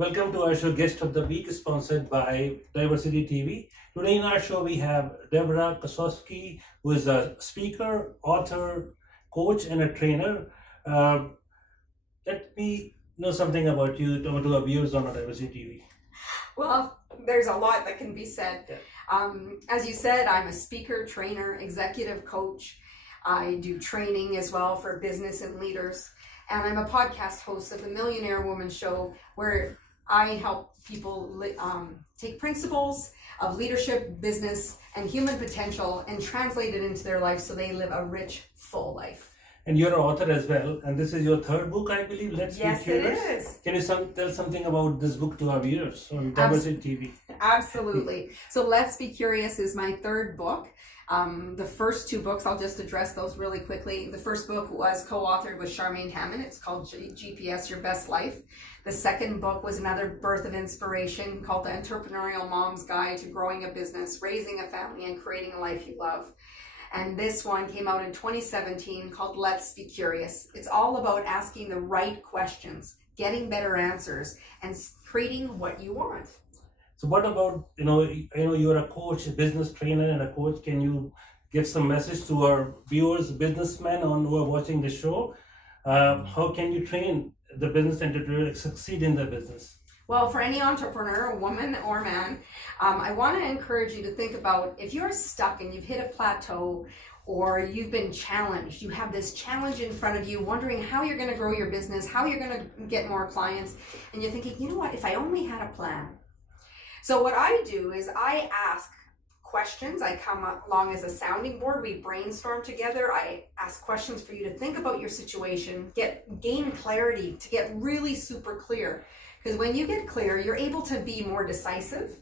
Welcome to our show, Guest of the Week, sponsored by Diversity TV. Today in our show, we have DEBRA Kasowsky, who is a speaker, author, coach, and a trainer. Let me know something about you to our viewers on our Diversity TV. Well, there's a lot that can be said. Yeah. As you said, I'm a speaker, trainer, executive coach. I do training as well for business and leaders. And I'm a podcast host of the Millionaire Woman Show, where I help people take principles of leadership, business, and human potential and translate it into their life so they live a rich, full life. And you're an author as well, and this is your third book, I believe. Let's Yes, Be Curious. it is. Can you tell something about this book to our viewers on Diversity TV? Absolutely. So Let's Be Curious is my third book. The first two books, I'll just address those really quickly. The first book was co-authored with Charmaine Hammond. It's called GPS, Your Best Life. The second book was another birth of inspiration called The Entrepreneurial Mom's Guide to Growing a Business, Raising a Family, and Creating a Life You Love. And this one came out in 2017 called Let's Be Curious. It's all about asking the right questions, getting better answers, and creating what you want. So what about, you're a coach, a business trainer and a coach. Can you give some message to our viewers, businessmen who are watching the show? How can you train the business entrepreneur to succeed in their business? Well, for any entrepreneur, woman or man, I want to encourage you to think about if you're stuck and you've hit a plateau or you've been challenged, you have this challenge in front of you, wondering how you're going to grow your business, how you're going to get more clients, and you're thinking, you know what, if I only had a plan. So what I do is I ask questions. I come along as a sounding board. We brainstorm together. I ask questions for you to think about your situation, gain clarity, to get really super clear. Because when you get clear, you're able to be more decisive,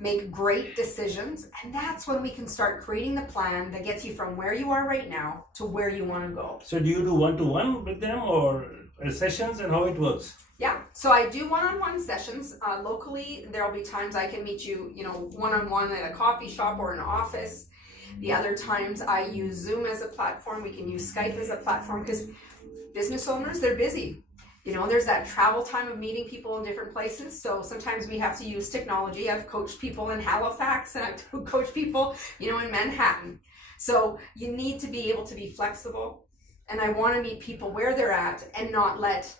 make great decisions, and that's when we can start creating the plan that gets you from where you are right now to where you want to go. So do you do one-to-one with them or sessions, and how it works? Yeah, so I do one-on-one sessions. Locally, there'll be times I can meet you, one-on-one at a coffee shop or an office. The other times I use Zoom as a platform. We can use Skype as a platform because business owners, they're busy. There's that travel time of meeting people in different places. So sometimes we have to use technology. I've coached people in Halifax and I've coached people, in Manhattan. So you need to be able to be flexible. And I want to meet people where they're at and not let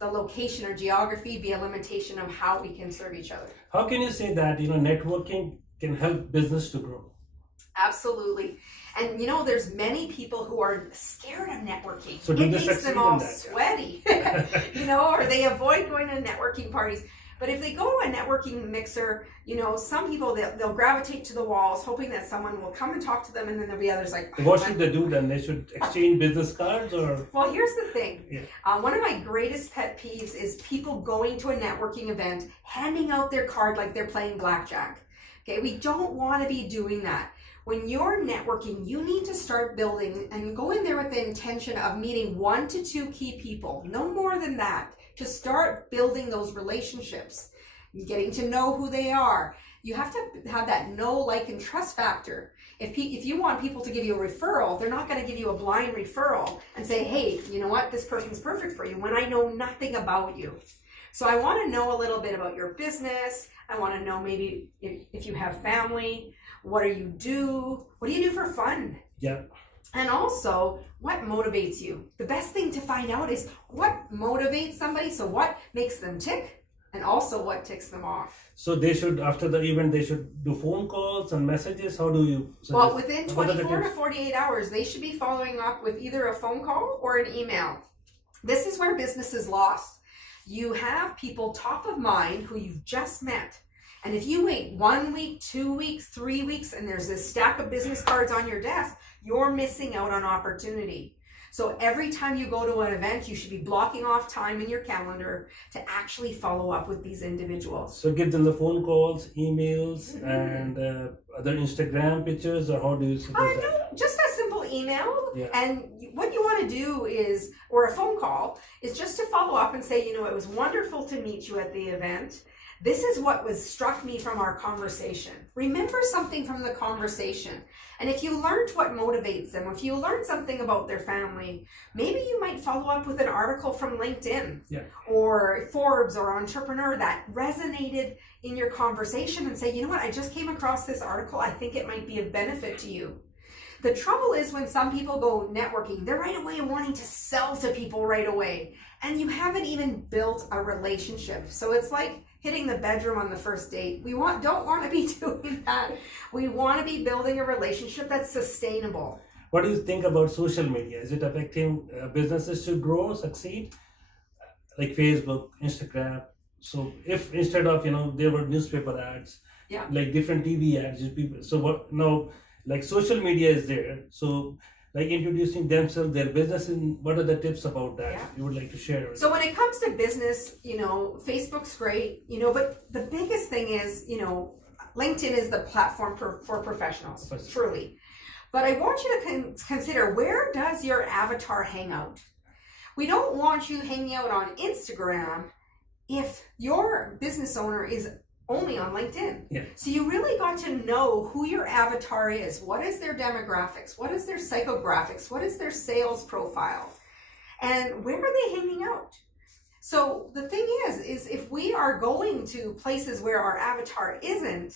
the location or geography be a limitation of how we can serve each other. How can you say that, networking can help business to grow? Absolutely. And there's many people who are scared of networking. So it makes them all sweaty, or they avoid going to networking parties. But if they go to a networking mixer, some people, they'll gravitate to the walls hoping that someone will come and talk to them, and then there'll be others like... What should they do then? They should exchange business cards or... Well, here's the thing. Yeah. One of my greatest pet peeves is people going to a networking event, handing out their card like they're playing blackjack. Okay, we don't want to be doing that. When you're networking, you need to start building and go in there with the intention of meeting 1 to 2 key people, no more than that, to start building those relationships, getting to know who they are. You have to have that know, like, and trust factor. If you want people to give you a referral, they're not going to give you a blind referral and say, hey, you know what, this person's perfect for you, when I know nothing about you. So I want to know a little bit about your business. I want to know maybe if you have family. What do you do? What do you do for fun? Yeah. And also, what motivates you? The best thing to find out is what motivates somebody. So what makes them tick, and also what ticks them off. So they should, after the event, they should do phone calls and messages. How do you suggest? Well, within 24 to 48 hours, they should be following up with either a phone call or an email. This is where business is lost. You have people top of mind who you've just met. And if you wait 1 week, 2 weeks, 3 weeks, and there's this stack of business cards on your desk, you're missing out on opportunity. So every time you go to an event, you should be blocking off time in your calendar to actually follow up with these individuals. So give them the phone calls, emails, and other Instagram pictures, or how do you suggest that? No, just a simple email. Yeah. And what you want to do is, or a phone call, is just to follow up and say, it was wonderful to meet you at the event. This is what was struck me from our conversation. Remember something from the conversation. And if you learned what motivates them, if you learned something about their family, maybe you might follow up with an article from LinkedIn or Forbes or Entrepreneur that resonated in your conversation and say, you know what, I just came across this article. I think it might be of benefit to you. The trouble is when some people go networking, they're right away wanting to sell to people right away. And you haven't even built a relationship. So it's like hitting the bedroom on the first date. We don't want to be doing that. We want to be building a relationship that's sustainable. What do you think about social media? Is it affecting businesses to grow, succeed? Like Facebook, Instagram. So if instead of, there were newspaper ads, like different TV ads, people. So what now, like social media is there. So like introducing themselves, their business, and what are the tips about that you would like to share? So when it comes to business, Facebook's great, but the biggest thing is, LinkedIn is the platform for professionals, truly. But I want you to consider, where does your avatar hang out? We don't want you hanging out on Instagram if your business owner is only on LinkedIn. So you really got to know who your avatar is. What is their demographics? What is their psychographics? What is their sales profile? And where are they hanging out? So the thing is if we are going to places where our avatar isn't,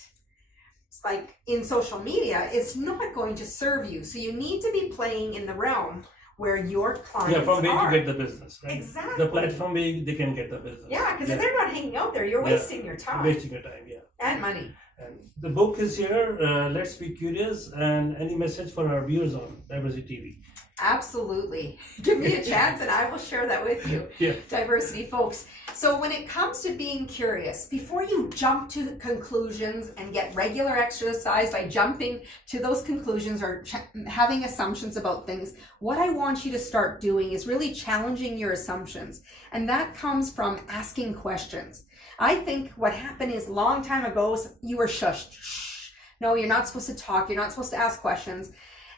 it's like in social media, it's not going to serve you. So you need to be playing in the realm where your clients from where are. you get the business, right? Exactly. The platform where they can get the business. Because if they're not hanging out there, you're wasting your time. Wasting your time, And money. And the book is here, Let's Be Curious, and any message for our viewers on Diversity TV? Absolutely. Give me a chance and I will share that with you. Diversity folks. So when it comes to being curious, before you jump to conclusions and get regular exercise by jumping to those conclusions or having assumptions about things, what I want you to start doing is really challenging your assumptions. And that comes from asking questions. I think what happened is a long time ago, you were shushed. Shh. No, you're not supposed to talk. You're not supposed to ask questions.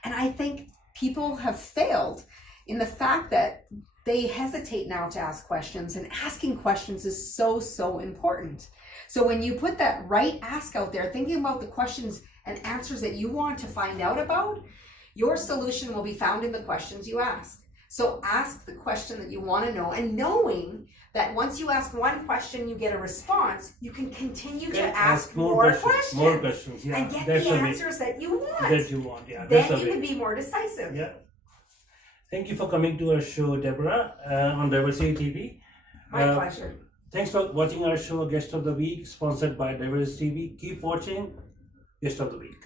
And I think people have failed in the fact that they hesitate now to ask questions, and asking questions is so important. So when you put that right ask out there, thinking about the questions and answers that you want to find out about, your solution will be found in the questions you ask. So ask the question that you want to know, and knowing that once you ask one question, you get a response, you can continue to ask more questions. More questions, and get the answers that you want. Then you can be more decisive. Thank you for coming to our show, Deborah, on Diversity TV. My pleasure. Thanks for watching our show, Guest of the Week, sponsored by Diversity TV. Keep watching Guest of the Week.